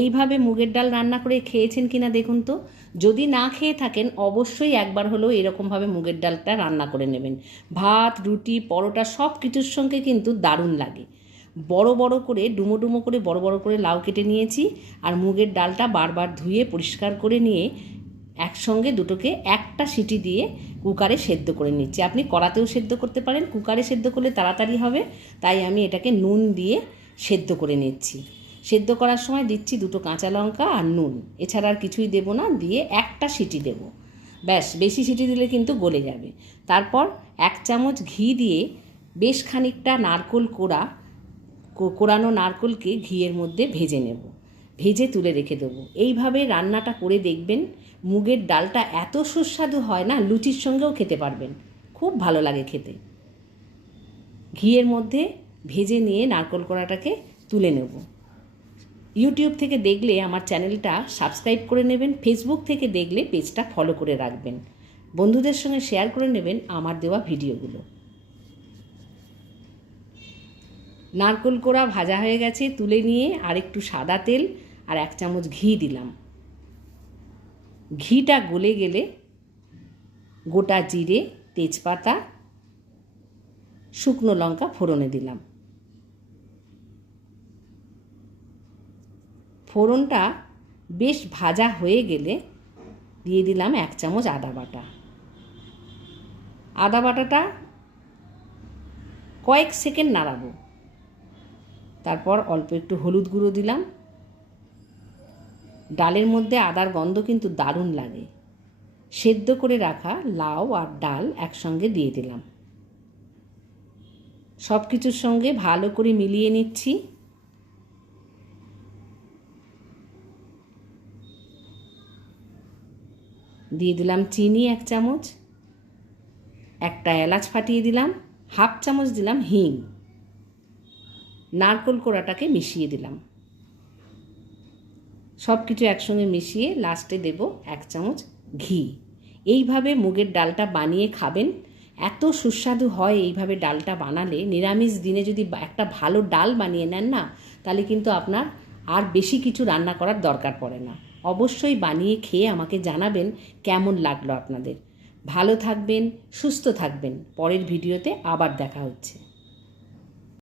এইভাবে মুগের ডাল রান্না করে খেয়েছেন কিনা দেখুন তো। যদি না খেয়ে থাকেন অবশ্যই একবার হলেও এরকমভাবে মুগের ডালটা রান্না করে নেবেন। ভাত, রুটি, পরোটা সব কিছুর সঙ্গে কিন্তু দারুণ লাগে। বড় বড় করে ডুমো ডুমো করে বড় বড় করে লাউ কেটে নিয়েছি, আর মুগের ডালটা বারবার ধুয়ে পরিষ্কার করে নিয়ে একসঙ্গে দুটোকে একটা সিটি দিয়ে কুকারে সেদ্ধ করে নিচ্ছি। আপনি কড়াতেও সেদ্ধ করতে পারেন, কুকারে সেদ্ধ করলে তাড়াতাড়ি হবে, তাই আমি এটাকে নুন দিয়ে সেদ্ধ করে নিচ্ছি। সেদ্ধ করার সময় দিচ্ছি দুটো কাঁচা লঙ্কা আর নুন, এছাড়া আর কিছুই দেবো না, দিয়ে একটা সিটি দেব, ব্যাস। বেশি সিটি দিলে কিন্তু গলে যাবে। তারপর 1 চামচ ঘি দিয়ে বেশ খানিকটা নারকেল কোড়ানো নারকেলকে ঘিয়ের মধ্যে ভেজে নেব, ভেজে তুলে রেখে দেবো। এইভাবে রান্নাটা করে দেখবেন, মুগের ডালটা এত সুস্বাদু হয় না, লুচির সঙ্গেও খেতে পারবেন, খুব ভালো লাগে খেতে। ঘিয়ের মধ্যে ভেজে নিয়ে নারকেল কোড়াটাকে তুলে নেব। ইউটিউব থেকে দেখলে আমার চ্যানেলটা সাবস্ক্রাইব করে নেবেন, ফেসবুক থেকে দেখলে পেজটা ফলো করে রাখবেন, বন্ধুদের সঙ্গে শেয়ার করে নেবেন আমার দেওয়া ভিডিওগুলো। নারকেল কোড়া ভাজা হয়ে গেছে, তুলে নিয়ে আর একটু সাদা তেল আর 1 চামচ ঘি দিলাম। ঘিটা গলে গেলে গোটা জিরে, তেজপাতা, শুকনো লঙ্কা ফোড়নে দিলাম। ফোড়নটা বেশ ভাজা হয়ে গেলে দিয়ে দিলাম 1 চামচ আদা বাটা। আদা বাটাটা কয়েক সেকেন্ড নাড়াবো, তারপর অল্প একটু হলুদ গুঁড়ো দিলাম। ডালের মধ্যে আদার গন্ধ কিন্তু দারুণ লাগে। সেদ্ধ করে রাখা লাউ আর ডাল একসঙ্গে দিয়ে দিলাম, সব কিছুর সঙ্গে ভালো করে মিলিয়ে নিচ্ছি। দিয়ে দিলাম চিনি 1 চামচ, একটা এলাচ ফাটিয়ে দিলাম, 1/2 চামচ দিলাম হিং, নারকেল কোড়াটাকে মিশিয়ে দিলাম। সব কিছু একসঙ্গে মিশিয়ে লাস্টে দেব 1 চামচ ঘি। এইভাবে মুগের ডালটা বানিয়ে খাবেন, এত সুস্বাদু হয়। এইভাবে ডালটা বানালে নিরামিষ দিনে যদি একটা ভালো ডাল বানিয়ে নেন না, তাহলে কিন্তু আপনার আর বেশি কিছু রান্না করার দরকার পড়ে না। অবশ্যই বানিয়ে খেয়ে আমাকে জানাবেন কেমন লাগলো আপনাদের। ভালো থাকবেন, সুস্থ থাকবেন। পরের ভিডিওতে আবার দেখা হচ্ছে।